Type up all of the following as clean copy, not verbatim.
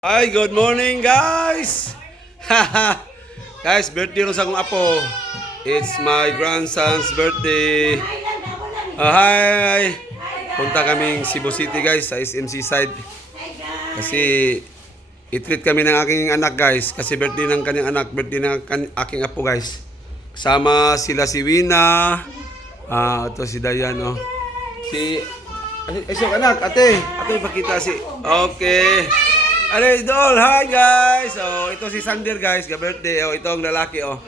Hi, good morning guys! Guys, birthday rin sa akong apo. It's my grandson's birthday. Hi! Punta kaming Cebu City guys, sa SMC side. Kasi i-treat kami ng aking anak guys. Kasi birthday ng kanyang anak, birthday ng aking apo guys. Kasama sila si Wina. Ito si Dayan, oh. Si anak, ate pakita si. Okay. Alis doon, hi guys! Oh, ito si Sander guys, ka-birthday. Oh, ito ang lalaki, oh.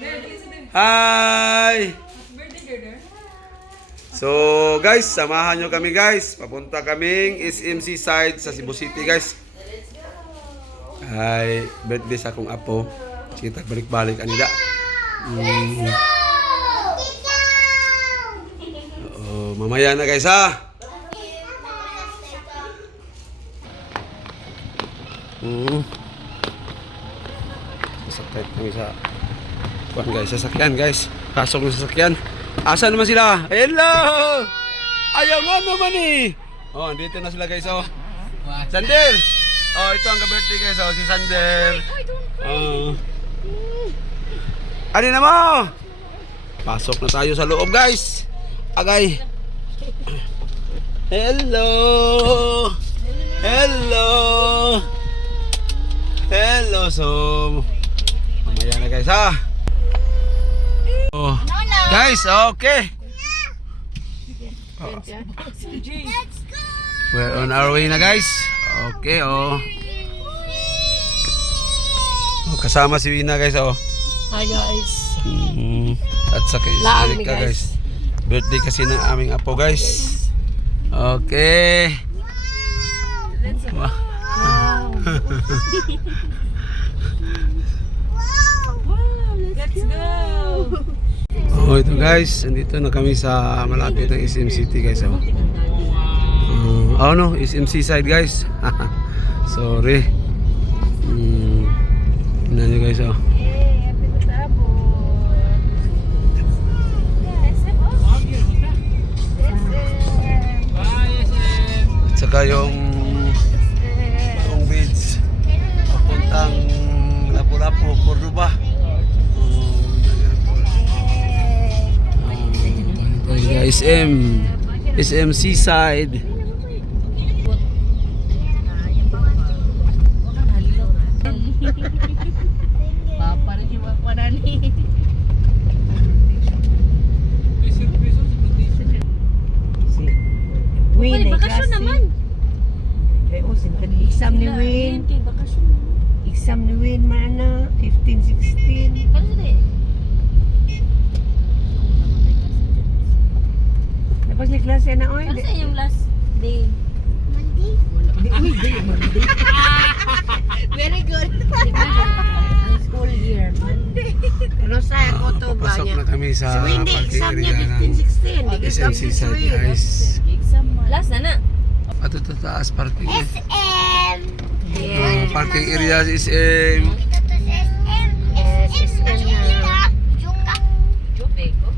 Hi! So, guys, samahan nyo kami guys. Papunta kaming SMC side sa Cebu City guys. Hi, birthday sa akong apo. Kita balik-balik anida. Mamaya na guys ha. Sakit kami sa kuan guys, sasakyan guys. Pasok ng sasakyan. Asa naman sila? Hello! Ayaw nga naman eh. Oh, andito na sila guys, oh. Sander! Oh, ito ang ka-birthday guys, oh, si Sander. Ano na mo? Pasok na tayo sa loob guys. Agay. Hello! Hello! Hello, so mamaya na guys ha. Oh, guys, okay. We're on our way na guys. Okay, oh. Kasama si Wina guys, oh. Hi guys. At sa Erika guys. Birthday kasi ng aming apo guys. Okay. Let's go. Let's go. Oh, ito guys, andito na kami sa malapit ng SM City guys, oh. Oh no, SMC side guys. Sorry. Tingnan nyo guys, oh. At saka yung beach papuntang Lapu-Lapu, Cordoba. SM Seaside. Win, bakasyon naman. Exam ni Win. Exam ni Win mana 15, 16. Tapos ni klase na oy. Ano sa yung last day? Monday. Monday. Very good. Ang school year. Monday. Ano sa ako to ba Pasok niya? na kami sa So hindi parking exam niya area ng 15, 16. SM Seaside guys. Exam mo. Last na na. At ito taas parking. SM. Parking area is SM. SM na. Joke ko.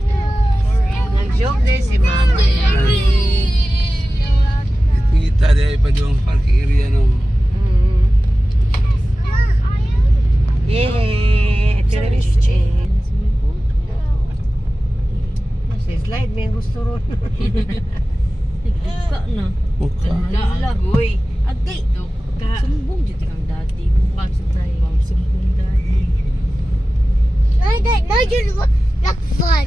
Nag-joke din si mama. Kita dia pa yung parking area no. Yeah, ito rin is change. Nasa slide, may gusto ron. Nagbuka na. Buka. Lagoy. Agay. Sumbong dito kang dati. Bukang sumbong. Sumbong dati. Lakban.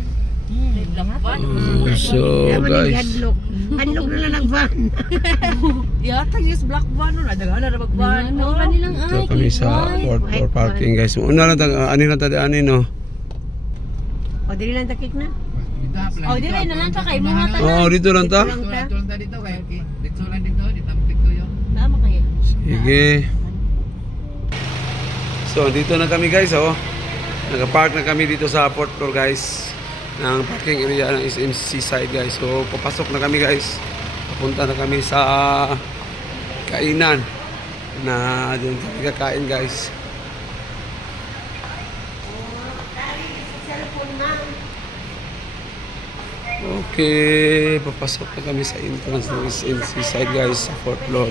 Lakban. So Yaman yung guys, hadlok. Hadlok na lang nag-van. Yata yung black van nun. Adaga na mag-van. Ano kanilang ito kami sa port for parking guys. Una lang ani na tadi no. O, dili lang takik na. Oh, di rin na lang ka kay mga tanan. Oh, dito lang ta. Dito kayo, dito lang dito, ditampik ko yun. Tama kayo. Sige. So, dito na kami guys, oh. Naka-park na kami dito sa port floor guys ng parking area ng SMC side guys. So, papasok na kami guys. Papunta na kami sa kainan na dyan kami kakain guys. Okay, papasok na kami sa entrance ng SMC side guys sa fourth floor.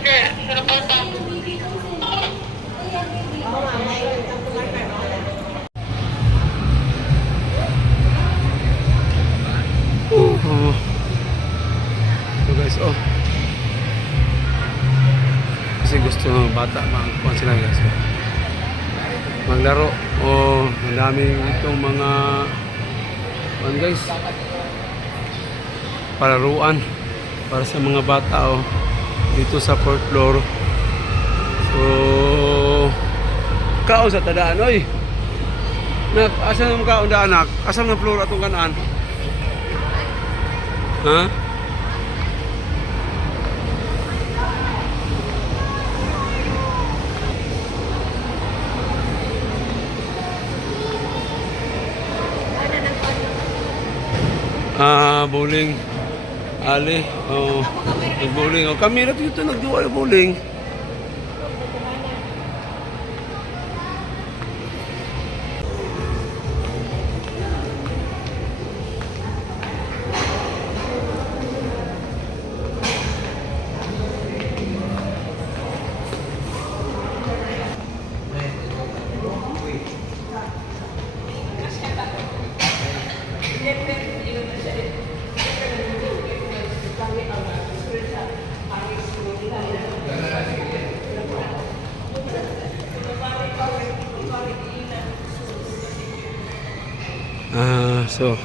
Oh. So guys, oh. Kasi gusto ng bata, kuhan sila guys. Maglaro. Oh, ang daming itong mga kuhan guys. Palaruan para sa mga bata oh. Dito sa 4th floor. So, kao sa tadaan, oy. Nak, asa nang kao da anak? Asa nang floor atong kanan? Ha? Bowling. Ali. Oh, bowling. Oh, kami na dito nagduwa yung bowling. So,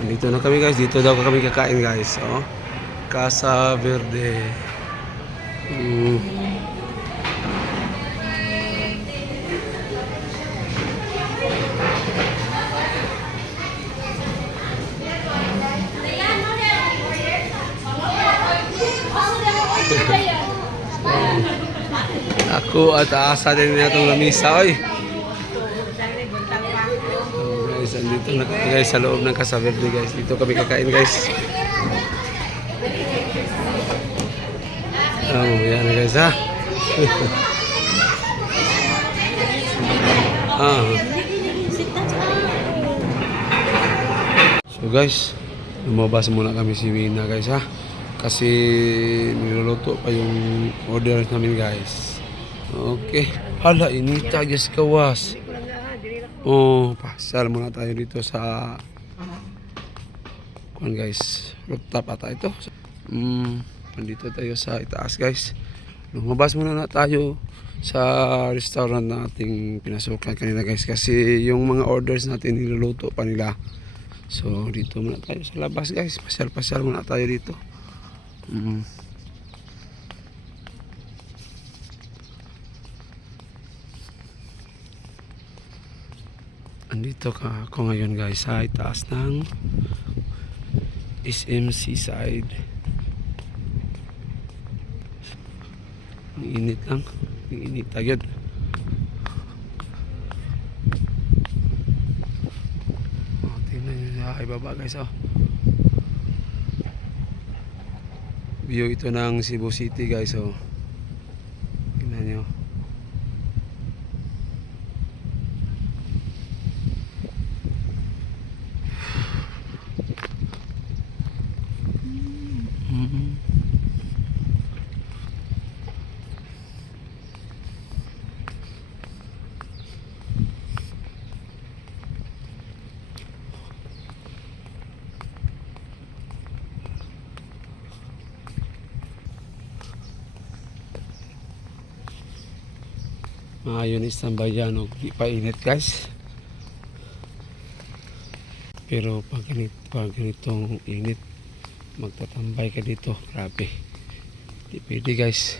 nandito na kami guys. Dito daw kami kakain guys. Oh. Casa Verde. Ako at asa din na itong lamisa. Oy. Guys, andito na kami guys sa loob ng Casa Verde guys. Dito kami kakain guys. Yan guys ha. So guys, lumabas muna kami si Wina guys ha. Kasi niluluto pa yung order namin guys. Okay. Hala, inita guys kawas. Oh, pasal muna tayo dito sa kuan guys. Rooftop ata ito. Nandito tayo sa itaas guys. Lumabas muna na tayo sa restaurant na ating pinasukan kanina guys. Kasi yung mga orders natin niluluto pa nila. So dito muna tayo sa labas guys. Pasal-pasal muna tayo dito. Andito ka ako ngayon guys sa itaas ng SMC side. Ang init lang. Ang init agad. Oh, tingnan nyo sa ibaba guys oh. View ito ng Cebu City guys oh. Tingnan nyo. Maayonis ng bayan o di pa init guys. Pero pag ganitong init magtatambay ka dito, grabe. Di pwede guys.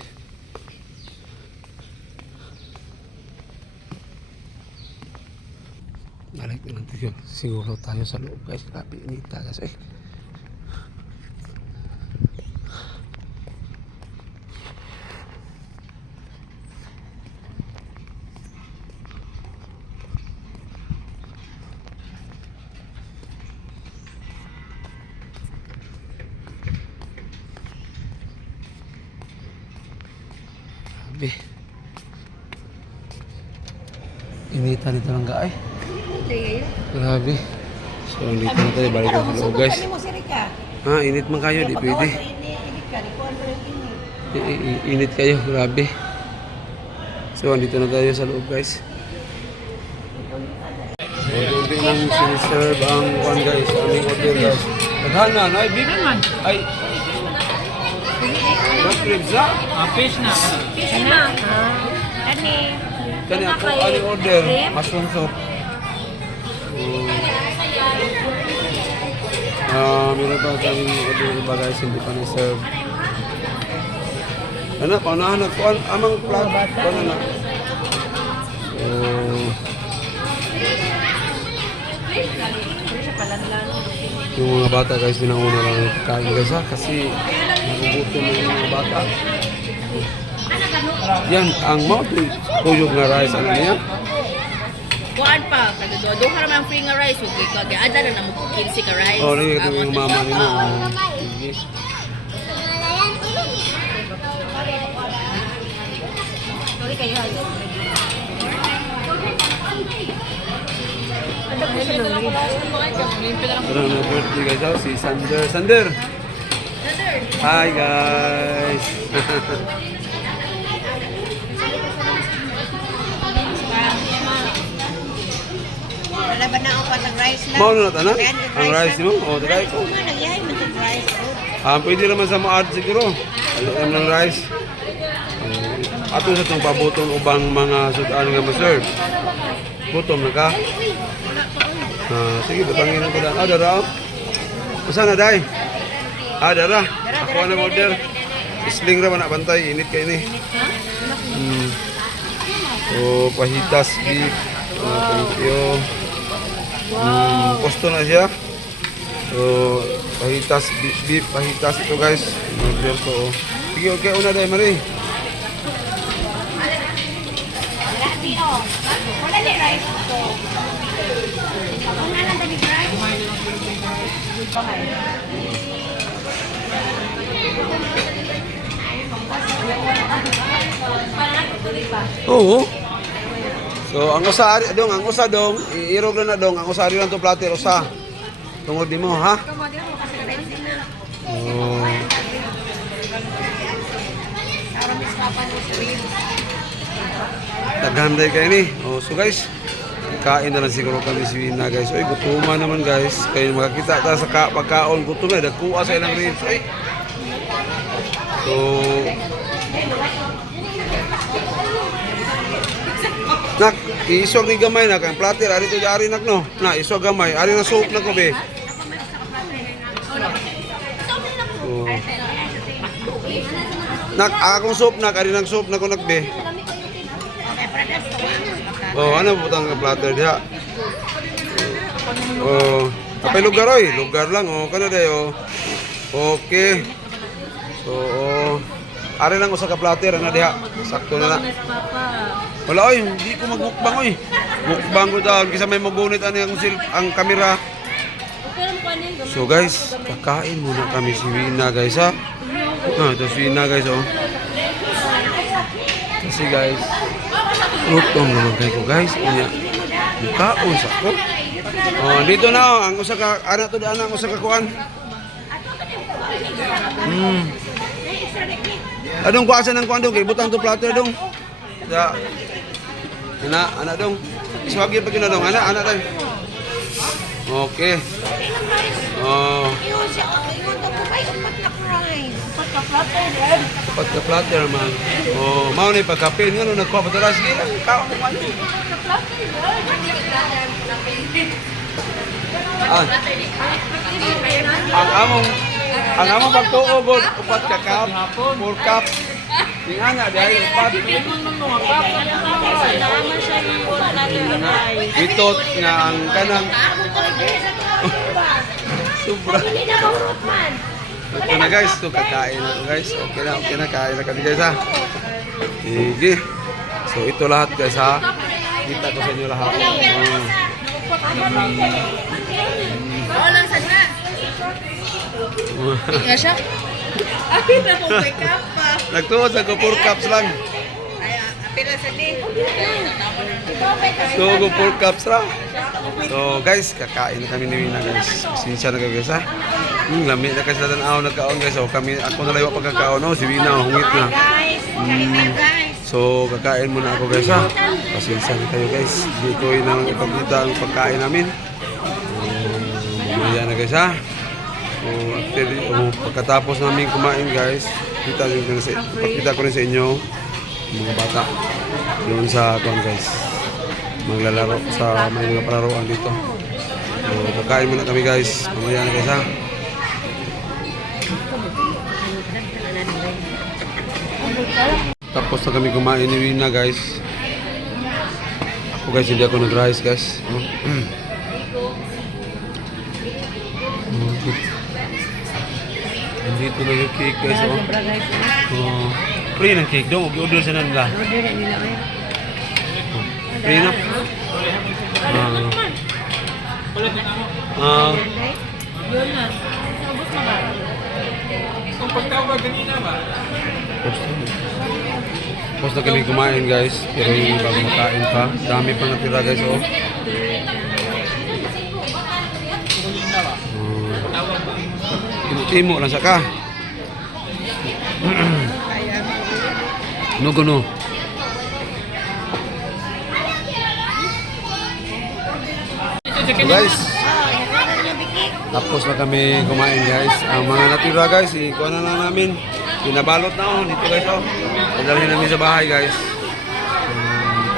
Balik na natin siguro tayo sa loob guys. Grabe init guys eh. Initan dito lang guys. Grabe. So dito na tayo, balik na sa loob guys. Ha, init man kayo, di pwede. Init kayo, grabe. So, andito na tayo sa loob, guys. Order lang siniserve ang one, guys. Aming order, guys. Naghanan, ay, beef. Ay, pork ribs, ha? Fish na. Kani ako, aming order. Mushroom soup. Meron pa kami order iba, guys. Hindi pa na-serve. Ano, paunahan na. Kuan, amang plat. Kuan na. Yung mga bata, guys, pinauna lang kain, guys, ha? Kasi nagugutom na yung mga bata. Yan, ang tuyog nga rice. Ano niya? Kuan pa, kada do ka naman free nga rice, okay ka. Ada na mo 15 ka rice. Oh, nagigit yung mama ni mo. Sige. Sorry kayo ha. Ano na birthday, guys, ha? Si Sander. Sander! Hi, guys! Wala ba na ako ng rice lang? Mau na natin, ha? Ang rice mo? O, tagay ko. Nga, nagyahay mo itong rice. Pwede naman sa mga siguro. Alam ng rice. Ato sa itong pabuton ubang mga sudan nga ma-serve. Gutom na ka? Sige, batangin na ko daan. Dara. Masa na, day? Dara. Ako na order. Isling ra ba na bantay? Init kayo ni. Pahitas beef. Thank you. Posto na siya. So, pahitas beef, pahitas ito, guys. Order ko. Sige, okay, una day, Marie. Wala ni rice ito. Wala na dali rice. Oo. So, ang usa dong, iirog lang na dong, ang usari lang to platter, usa. Tungod di mo, ha? Oh. Naghanday kayo ni. Oh, so guys, kain na lang siguro kami si Wina, guys. Oy, gutuman naman, guys. Kayo makakita ta sa pagkaon, gutom na, dagkuha sa ilang ribs. Oy. So, nak, isog ni gamay na kang platter, ari to ari nak no. Na, isog gamay, ari na soup na ko be. So, nak, akong soup nak, ari nang soup na ko nagbe. Oh, ano butang ka platter diha? Oh, kapay lugar oy, lugar lang oh, kana dayo. Okay. So, ari lang usa ka platter ana diha. Sakto na na. Wala oy, hindi ko magmukbang oy. Mukbang ko daw kisa may magunit ani ang kamera. So guys, kakain muna kami si Wina, guys, ha. Ito si Wina, guys, oh. Kasi guys, gutom naman kayo, guys. Mukhaon sa ko. Oh, dito na oh, ang usa ka anak to daan ang usa ka kuan. Adong kuasa ng kuan dong kay butang to platter dong. Ya. Anak dong. Iswagi pa kina dong, anak dong. Okay. Oh. Iyon siya, iyon to po kayo, upat na rice. Upat ka platter, Dapat ka platter man. Oh, mao ni pagkapin ngano nagkuha pa tara sige lang kaon mo ano. Ang among pagtuo god upat ka cup, 4 cup. Ning ana dai upat. Itot nga ang kanang sobra. Ito na guys, ito kakain na ito guys. Okay na, kain na kami guys ha. Sige. So ito lahat guys ha. Kita ko sa inyo lahat. Walang sana. Nga siya? Ay, na po, may cup pa. Nagtuod sa ko 4 cups lang. Ay, Pila sa di. So, go 4 cups ra. So, guys, kakain na kami ni Wina, guys. Pasensya na kayo, guys, ha? Lami na kasi natin nagkaon, guys. So, ako na lang yung pagkakaon, no? Si Wina, hungit na. So, kakain muna ako, guys, ha? Pasensya na kayo, guys. Hindi ko nang ipagkita ang pagkain namin. Mamaya na, guys, ha? So, after, pagkatapos namin kumain, guys, pakita ko rin sa inyo mga bata doon sa kuwan, guys, maglalaro sa may mga pararuan dito. So, kakain muna kami, guys. Mamaya na, guys, ha? Tapos na kami kumain ni Wina, guys. Ako, guys, hindi ako nag-rice, guys. Nandito na yung cake, guys. Free ng cake daw. Mag-order sa nila. Free na. Tapos na kami kumain, guys. Pero yung iba kumakain pa. Dami pa natira, guys. Timo lang sa ka. No gono. So, guys, tapos na kami kumain, guys. Ang mga natira, guys, ikuha na lang namin. Pinabalot na, dito, guys, Dadalhin namin sa bahay, guys.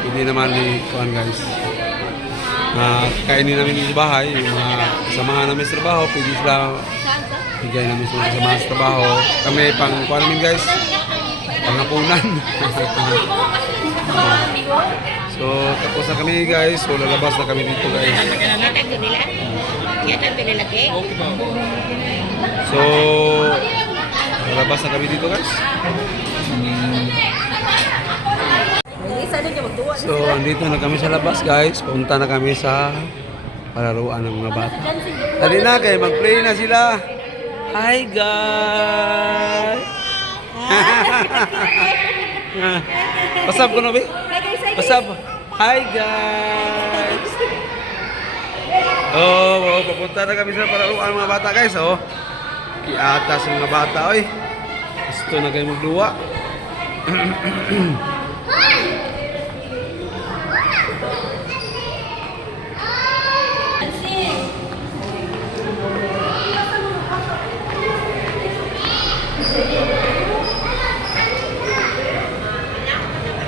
Hindi naman ikuhan, guys. Kainin namin sa bahay. Yung mga kasamahan namin sa trabaho, pwede sila bigay namin sa kasamahan sa trabaho. Kami pang kuha namin, guys. Panghapunan. So, tapos na kami, guys. So, lalabas na kami dito, guys. So, lalabas na kami dito, guys. So, andito na kami sa labas, guys. Punta na kami sa palaruan ng mga bata. Dali na kayo, mag-play na sila. Hi, guys! What's up, Kunobi? What's up? Hi, guys! Papunta na kami sa palaruan ng mga bata, guys. Kiatas ng mga bata, oy. Gusto na kayo magluwa.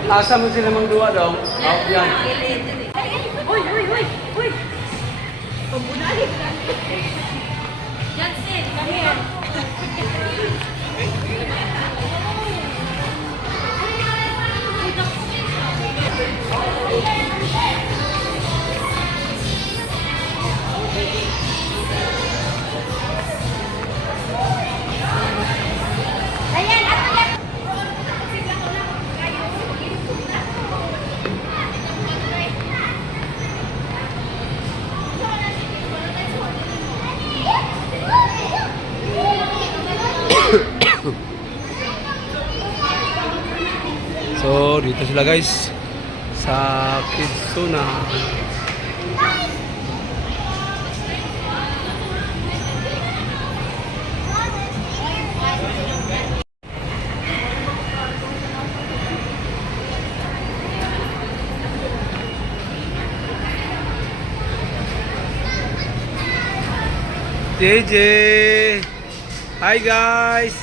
Asa mo sila magluwa daw? Yan. Uy! Pambunali ka. Jansen, come here. So, dito sila, guys, sa Kidsuna. JJ! Hi, guys!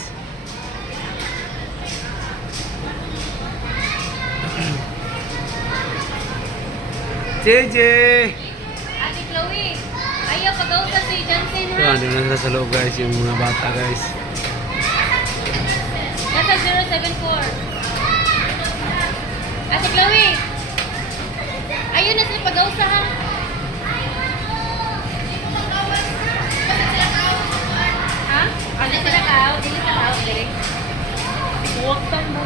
JJ! Ate Chloe, ayaw pagaw ka si Jansen, So, ha? andun na sa loob, guys, yung mga bata, guys. Nasa 074. Ate Chloe, ayaw na sila pagaw sa, ha? Ha? Ano sila kao? Dili sa kao, dili. Huwag kang mo.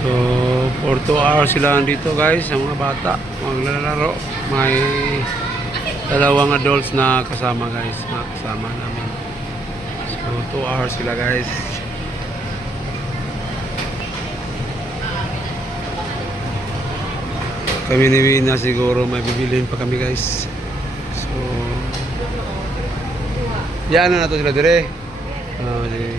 So, for 2 hours sila dito guys, ang mga bata maglalaro. May dalawang adults na kasama guys, na kasama namin. So 2 hours sila guys. Kami ni Wina siguro may bibilhin pa kami guys. So yan na to sila dire. Sige.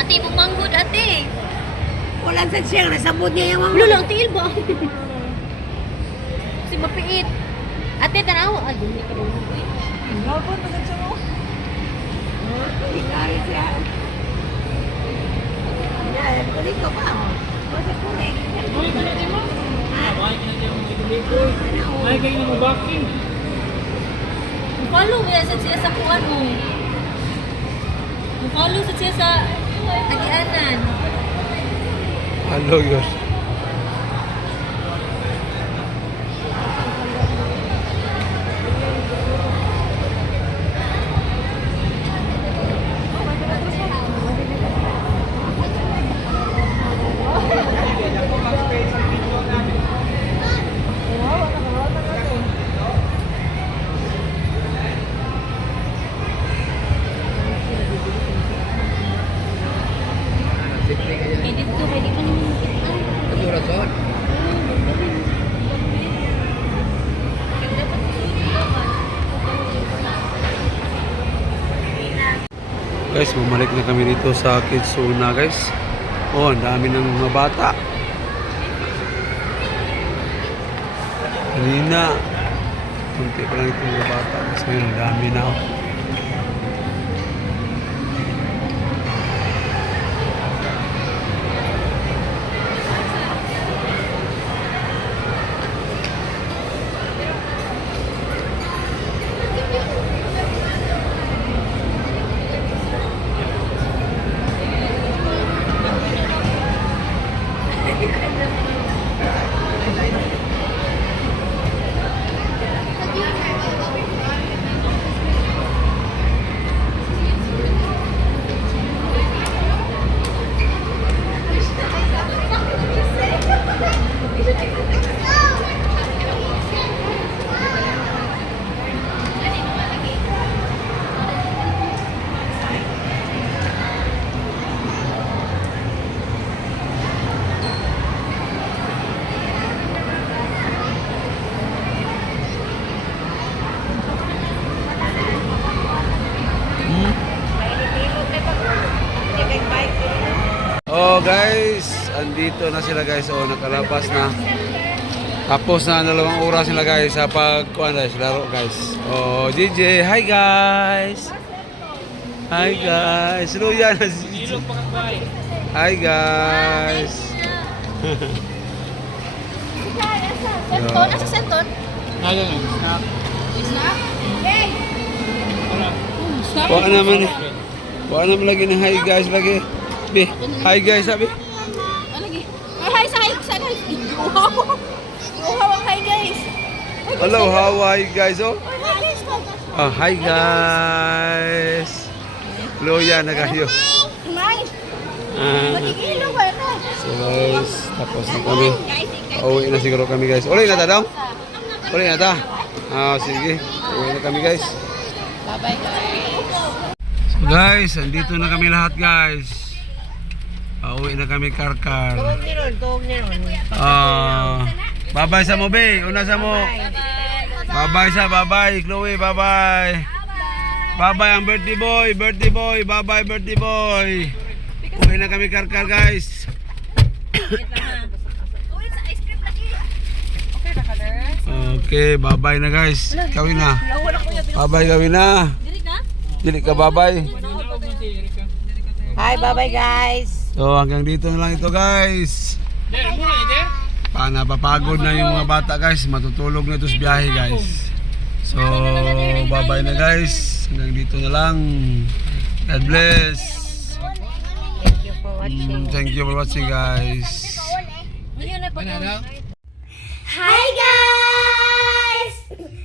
Ate, bumanggod ate. Wala sa siya, nasabot niya yung mga. Lulang tiil ba? Si mapiit. Ate, tanaw. Ah, dumi ka daw. Gabon na sa siya mo. Ingay siya. Yan, kulit ko pa. Basta kulit. Kulit ka natin mo? Kulit ka natin mo. Ay, kayo na mabaking. Follow mo sa siya sa kuwan mo. Follow sa siya sa agianan. Hello guys. Eh, dito, pwede ka naman makitaan. Ito rason. Ganda pa sa Guys, bumalik na kami dito sa Kidsuna guys. Oh, ang dami ng mga bata. Kanina, kunti pa lang itong mga bata. Mas ngayon, ang dami na. Oh. Oh guys, andito na sila guys. Oh, nakalabas na. Tapos na 2 oras sila guys sa pagkuhan guys, laro guys. Oh, DJ, hi guys. Hi guys. Luya na si DJ. Hi guys. Senton, nasa senton? Nada lang. Snap. Snap? Hey! Wala naman eh. Wala naman lagi na hi guys lagi. Be, hi guys sabi. Ano lagi? Ay, hi sa hi. Saan hi? Wow! Wow, ang hi guys! Hello, how are you guys? Oh, Hi guys! oh hi guys. Luya na kayo. Hi! Ah, Magigilo ba ito? so guys, tapos na kami. Pauwi na siguro kami guys. Uli na ta daw? Uli na ta? Ah, sige. Uwi na kami guys. Bye-bye guys! So guys, andito na kami lahat guys. Pauwi na kami karkar. Tuog niron. Bye-bye sa mo, be. Una sa mo. Bye-bye sa, bye-bye. Chloe, bye-bye. Bye-bye ang birthday boy. Birthday boy. Bye-bye birthday boy. Uwi na kami karkar guys. Uy, sa ice cream lagi! Okay na ka, Der? Okay. Okay, bye-bye na guys. Gawin na. Bye-bye, gawin na. Dili ka? Dili ka bye-bye. Hi, bye-bye guys. So hanggang dito na lang ito guys. Napapagod na yung mga bata guys. Matutulog na ito sa biyahe guys. So bye-bye na guys. Hanggang dito na lang. God bless. Thank you for watching. Thank you for watching guys. Ano daw? Hi guys!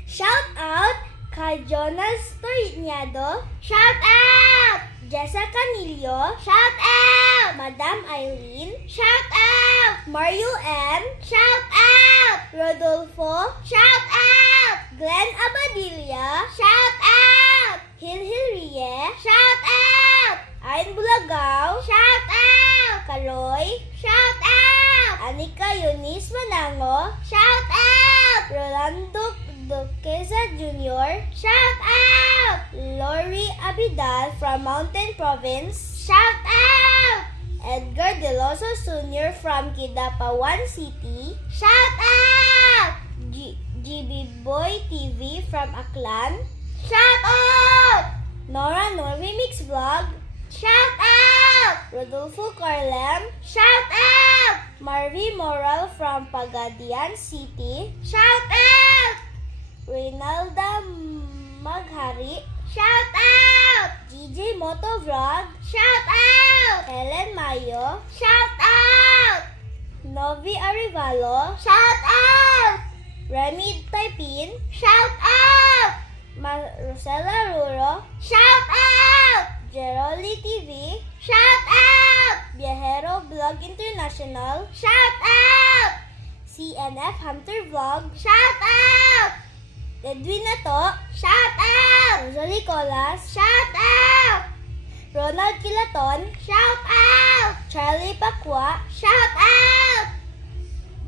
Shout out kay Jonas Torriñado. Shout out! Jessa Canillo. Shout out! Madam Eileen. Shout out! Mario M. Shout out! Rodolfo. Shout out! Glenn Abadilla. Shout out! Hilhil Rie. Shout out! Ayn Bulagaw. Shout out! Kaloy. Shout out! Anika Eunice Manango. Shout out! Rolando Duquesa Jr. Shout out! Lori Abidal from Mountain Province. Shout out! Edgar Deloso Sr. from Kidapawan City. Shout out! GB Boy TV from Aklan. Shout out! Nora Norby Mix Vlog. Shout out! Rodolfo Carlem. Shout out! Marvy Moral from Pagadian City. Shout out! Reynalda Maghari. Shout out! GJ Moto Vlog. Shout out! Helen Mayo. Shout out! Novi Arivalo. Shout out! Remy Taipin. Shout out! Rosella Ruro. Shout out! Jeroli TV. Shout out! Viajero Vlog International. Shout out! CNF Hunter Vlog. Shout out! Edwin Nato. Shout out! Rosalie Colas. Shout out! Ronald Kilaton. Shout out! Charlie Pacua. Shout out!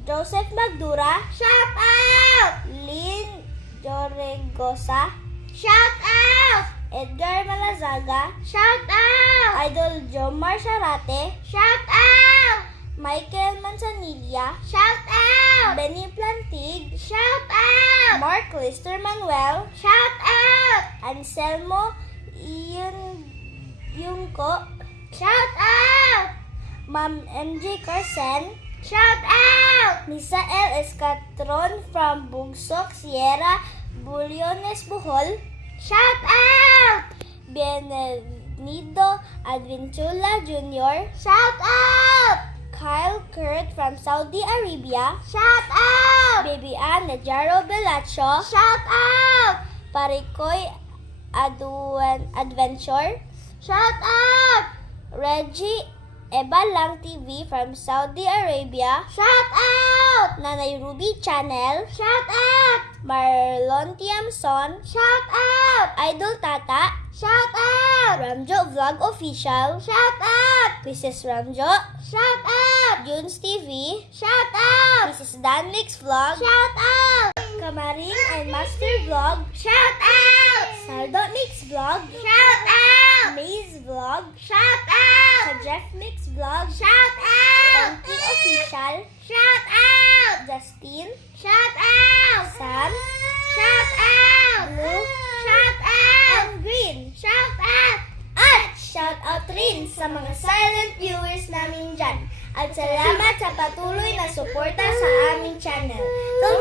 Joseph Magdura. Shout out! Lynn Joregosa. Shout out! Edgar Malazaga. Shout out! Idol Jomar Sharate. Shout out! Michael Manzanilla. Shout out! Benny Plantig. Shout out! Mark Lister Manuel. Shout out! Anselmo Yungko. Shout out! Ma'am MJ Carsen. Shout out! Misael Escatron from Bugsok, Sierra Buliones, Bohol. Shout out! Bienvenido Adventula Jr. Shout out! Kyle Kurt from Saudi Arabia. Shout out! Baby Ann Najaro Belacho. Shout out! Parikoy Adventure. Shout out! Reggie Ebalang TV from Saudi Arabia. Shout out! Nanay Ruby Channel. Shout out! Marlon Tiamson. Shout out! Idol Tata. Shout out! Ramjo Vlog Official. Shout out! Mrs. Ramjo. Shout out! Junes TV. Shout out! Mrs. Dan Mix Vlog. Shout out! Kamaring and Master Vlog. Shout out! Saldo Mix Vlog. Shout out! Maze Vlog. Shout out! Sa Jeff Mix Vlog. Shout out! Tonky Official. Shout out! Justin. Shout out! Sam. Shout out! Blue. Shout out! And Green. Shout out! At shout out rin sa mga silent viewers namin dyan. At salamat sa patuloy na suporta sa aming channel. Don't